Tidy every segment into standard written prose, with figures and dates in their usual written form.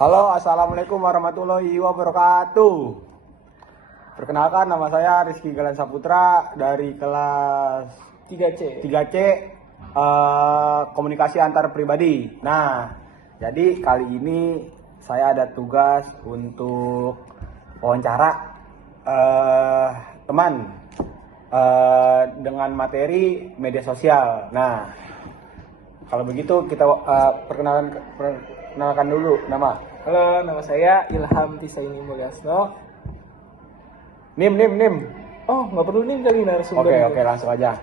Halo, assalamualaikum warahmatullahi wabarakatuh. Perkenalkan, nama saya Rizky Galan Saputra dari kelas 3C Komunikasi Antar Pribadi. Nah, jadi kali ini saya ada tugas untuk wawancara teman dengan materi media sosial. Nah, kalau begitu kita perkenalkan dulu nama. Halo, nama saya Ilham Tisaini Mulyasno. Nim. Oh, nggak perlu nim kali narasumber. Oke, langsung aja.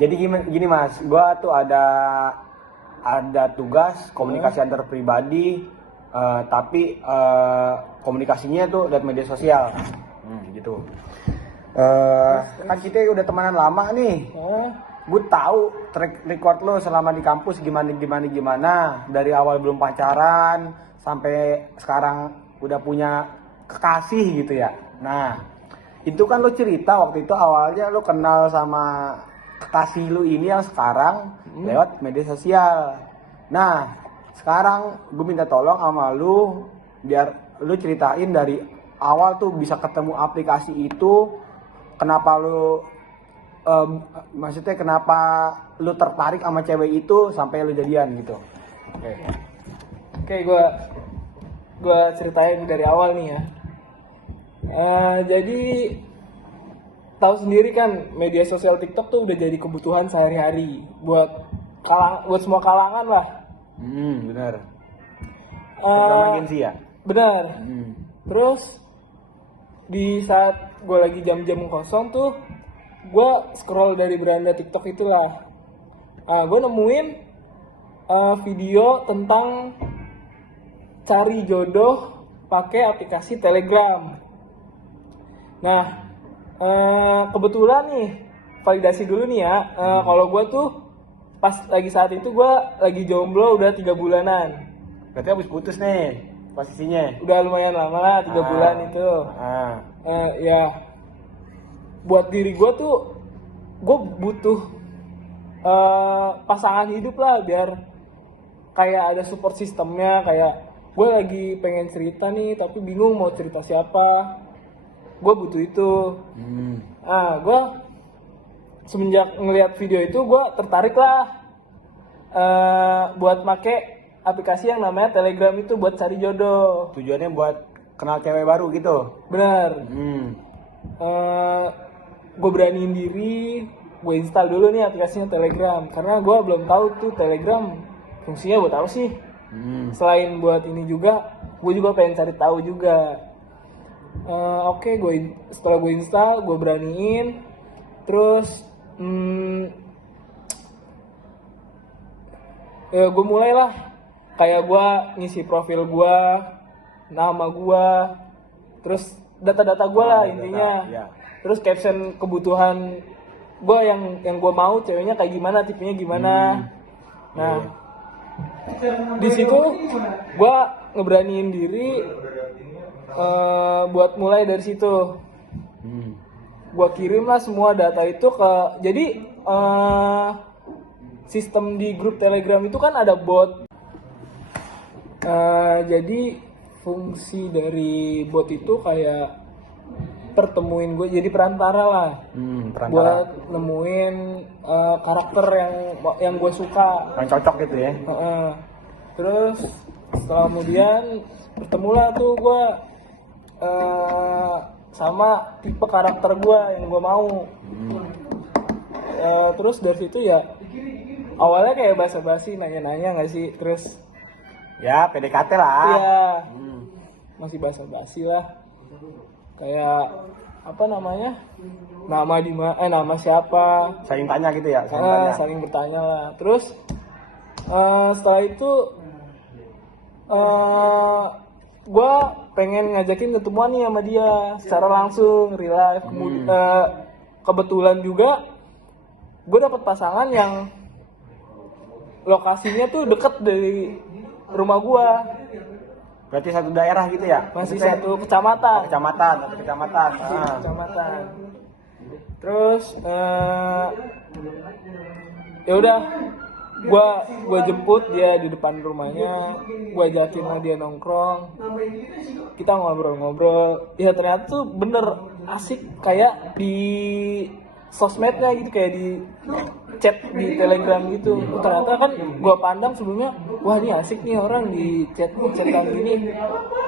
Jadi gini Mas, gua tuh ada tugas komunikasi antar pribadi, tapi komunikasinya tuh lewat media sosial, gitu. Kan kita udah temenan lama nih. Gue tahu track record lo selama di kampus gimana dari awal belum pacaran sampai sekarang udah punya kekasih gitu ya. Nah, itu kan lo cerita waktu itu awalnya lo kenal sama kekasih lo ini yang sekarang lewat media sosial. Nah, sekarang gue minta tolong sama lo biar lo ceritain dari awal tuh bisa ketemu aplikasi itu, kenapa lo maksudnya kenapa lu tertarik sama cewek itu sampai lu jadian gitu. Oke, gue ceritain dari awal nih ya. Jadi tahu sendiri kan media sosial TikTok tuh udah jadi kebutuhan sehari-hari buat semua kalangan lah. Benar. Terutama Gen Z ya. Benar. Terus di saat gue lagi jam-jam kosong tuh, gue scroll dari beranda TikTok itulah. Gue nemuin video tentang cari jodoh pakai aplikasi Telegram. Nah, kebetulan nih validasi dulu nih ya. Kalau gue tuh pas lagi saat itu gue lagi jomblo udah 3 bulanan. Berarti habis putus nih posisinya. Udah lumayan lama lah 3 bulan itu. Ya. Buat diri gue tuh, gue butuh pasangan hidup lah biar kayak ada support sistemnya. Kayak gue lagi pengen cerita nih tapi bingung mau cerita siapa, gue butuh itu. Gue semenjak ngelihat video itu gue tertarik lah buat make aplikasi yang namanya Telegram itu buat cari jodoh. Tujuannya buat kenal cewek baru gitu. Bener. Gue beraniin diri, gue install dulu nih aplikasinya Telegram karena gue belum tahu tuh Telegram fungsinya buat apa sih. Selain buat ini juga, gue juga pengen cari tahu juga. Oke, setelah gue install, gue beraniin, terus gue mulailah kayak gue ngisi profil gue, nama gue, terus data-data gue lah intinya. Ya. Terus caption kebutuhan gue yang gue mau ceweknya kayak gimana, tipenya gimana. Nah, di situ gue ngeberaniin diri buat mulai dari situ. Gue kirim lah semua data itu ke, jadi sistem di grup Telegram itu kan ada bot. Jadi fungsi dari bot itu kayak pertemuin gue, jadi perantara lah. Buat nemuin karakter yang gue suka, yang cocok gitu ya. Terus setelah kemudian bertemulah tuh gue sama tipe karakter gue yang gue mau. Terus dari situ ya awalnya kayak basa-basi nanya-nanya nggak sih, terus ya PDKT lah. Iya. Masih basa-basi lah. Kayak apa namanya? Nama siapa? Saling tanya gitu ya, saling bertanya lah. Terus setelah itu gue pengen ngajakin ketemuan nih sama dia secara langsung, real life. Kebetulan juga gue dapet pasangan yang lokasinya tuh deket dari rumah gue. Berarti satu daerah gitu ya? Masih satu kecamatan. Kecamatan. Terus ya udah, gua jemput dia di depan rumahnya, gua ajakin sama dia nongkrong, kita ngobrol-ngobrol. Ya ternyata tuh bener asik kayak di sosmednya gitu, kayak di chat di Telegram gitu. Ternyata kan gua pandang sebelumnya, wah ini asik nih orang di chatan gini.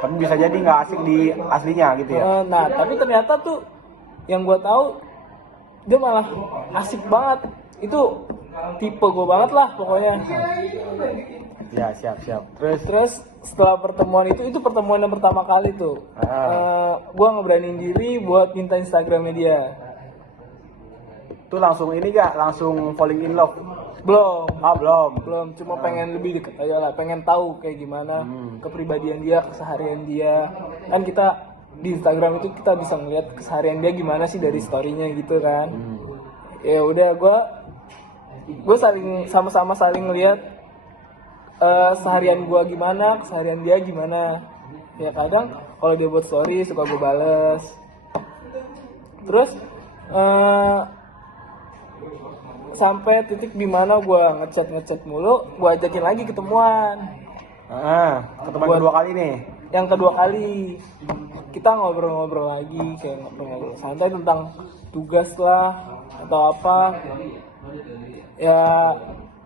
Tapi bisa jadi nggak asik di aslinya gitu ya. Nah tapi ternyata tuh yang gua tahu dia malah asik banget. Itu tipe gue banget lah pokoknya. Ya, siap. Terus setelah pertemuan itu pertemuan yang pertama kali tuh. Gue ngeberaniin diri buat minta Instagramnya dia. Tuh langsung ini gak? Langsung falling in love? Belum. Belum. Cuma pengen lebih deket aja lah. Pengen tahu kayak gimana kepribadian dia, keseharian dia. Kan kita di Instagram itu kita bisa ngeliat keseharian dia gimana sih dari story-nya gitu kan. Ya udah gue sama-sama saling ngeliat seharian gue gimana, keseharian dia gimana. Ya kadang kalau dia buat story suka gue bales. Terus sampai titik dimana gue ngechat mulu, gue ajakin lagi ketemuan. Ketemuan kedua kali nih. Yang kedua kali kita ngobrol-ngobrol lagi, kayak ngobrol santai tentang tugas lah atau apa. Ya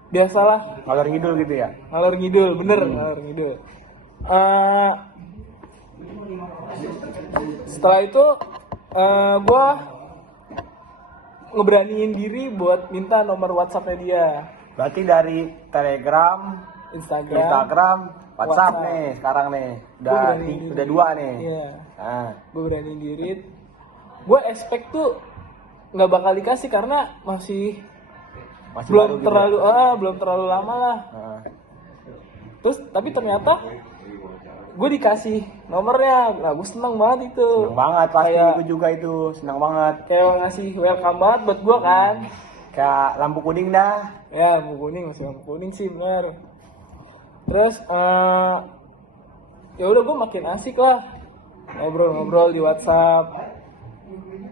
biasalah Ngalor ngidul gitu ya. ngalor ngidul, bener ngalor ngidul. Setelah itu gue ngeberaniin diri buat minta nomor WhatsAppnya dia. Berarti dari Telegram, Instagram, WhatsApp nih sekarang nih. Udah dua nih. Iya. Gue beraniin diri. Gue expect tuh nggak bakal dikasih karena masih belum terlalu belum terlalu lama lah. Terus tapi ternyata gue dikasih nomornya. Nah gue seneng banget itu. Seneng banget pasti, gue juga itu seneng banget. Kayak ngasih welcome banget buat gue kan. Kayak lampu kuning dah. Ya lampu kuning, masih lampu kuning sih bener. Terus ya udah gue makin asik lah ngobrol-ngobrol di WhatsApp.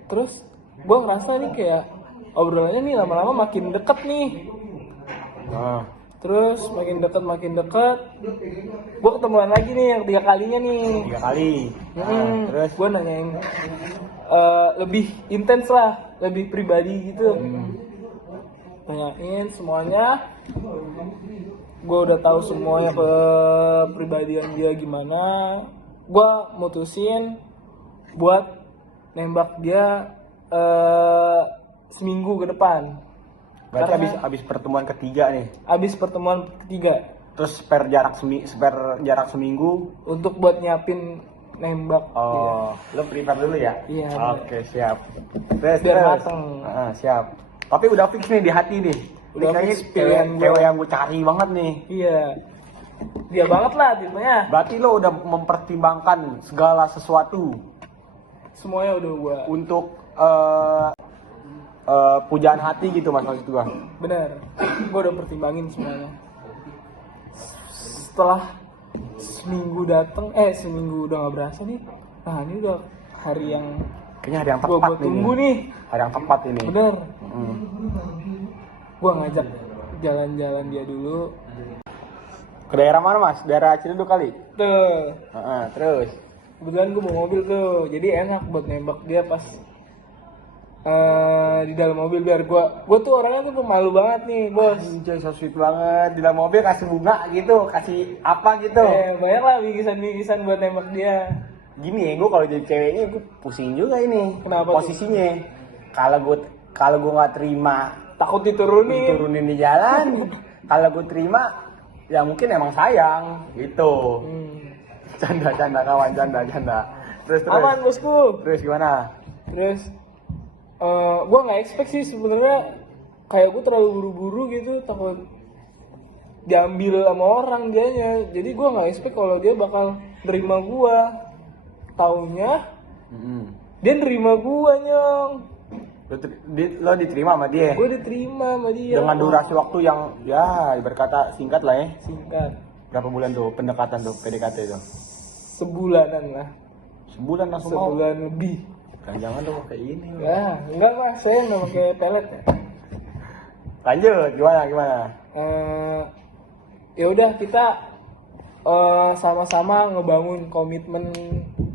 Terus gue ngerasa nih kayak obrolannya nih lama-lama makin deket nih. Terus makin deket, gue ketemuan lagi nih yang 3 kalinya nih. 3 kali. Terus gue nanyain lebih intens lah, lebih pribadi gitu. Nanyain semuanya. Gue udah tahu semuanya kepribadian dia gimana. Gue mutusin buat nembak dia seminggu ke depan. Berarti abis pertemuan ketiga nih. Abis pertemuan ketiga. Terus spare jarak seminggu untuk buat nyiapin nembak. Lo prepare dulu ya? Iya. Oke, siap. Terus biar mateng. Siap. Tapi udah fix nih di hati nih. Udah kayaknya fix pilihan cewek yang gue cari banget nih. Iya. Dia banget lah tipenya. Berarti lo udah mempertimbangkan segala sesuatu. Semuanya udah gue. Untuk pujaan hati gitu maksud gua. Bener, gue udah pertimbangin semuanya. Setelah seminggu udah gak berasa nih. Nah ini udah hari yang kayaknya hari yang tepat gue tunggu nih. Hari yang tepat ini. Bener. Gue ngajak jalan-jalan dia dulu. Ke daerah mana mas? Daerah Ciledug kali? Tuh. Terus? Kebetulan gue bawa mobil tuh, jadi enak buat nembak dia pas di dalam mobil. Biar gue tuh orangnya tuh pemalu banget nih bos. Anjay, so sweet banget. Di dalam mobil kasih bunga gitu, kasih apa gitu. Banyak lah bingkisan buat nembak dia. Gini ya, gue kalau jadi ceweknya gue pusing juga ini. Kenapa posisinya? Kalau gue nggak terima, takut diturunin di jalan. Kalau gue terima, ya mungkin emang sayang gitu. Canda kawan, canda. Terus. Aman bosku. Terus gimana? Terus gue nggak expect sih sebenarnya, kayak gue terlalu buru-buru gitu, takut diambil sama orang dianya. Jadi gue nggak expect kalau dia bakal nerima gue. Taunya dia nerima gue, Nyong. Lo diterima sama dia? Gue diterima sama dia. Dengan durasi waktu yang ya berkata singkat lah ya. Singkat. Berapa bulan tuh pendekatan tuh, PDKT itu? Sebulanan lah. Sebulan langsung Sebulan lebih. Jangan dong kayak ini. Ya, enggak mas, saya nggak pakai pelet ya. Lanjut, gimana? Ya udah kita sama-sama ngebangun komitmen,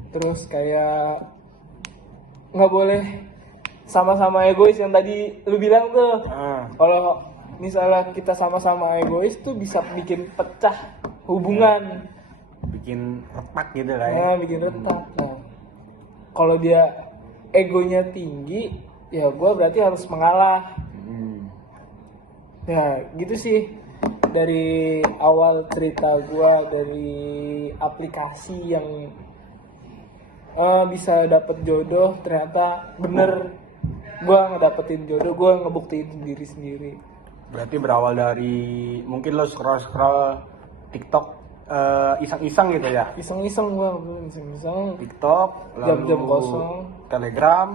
terus kayak nggak boleh sama-sama egois yang tadi lu bilang tuh. Kalau misalnya kita sama-sama egois tuh bisa bikin pecah hubungan, bikin retak gitu kan. Bikin retak. Nah, kalau dia egonya tinggi, ya gue berarti harus mengalah. Ya gitu sih dari awal cerita gue, dari aplikasi yang bisa dapet jodoh, ternyata bener gue ngedapetin jodoh, gue ngebuktiin diri sendiri. Berarti berawal dari mungkin lo scroll TikTok iseng-iseng gitu ya? Iseng-iseng gue, iseng-iseng. TikTok, lalu Jam-jam kosong. Telegram,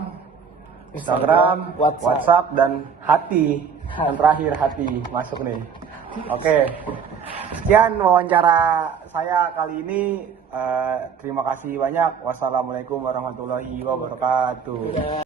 Instagram, WhatsApp dan hati. Yang terakhir hati masuk nih. Oke. Sekian wawancara saya kali ini. Terima kasih banyak. Wassalamualaikum warahmatullahi wabarakatuh.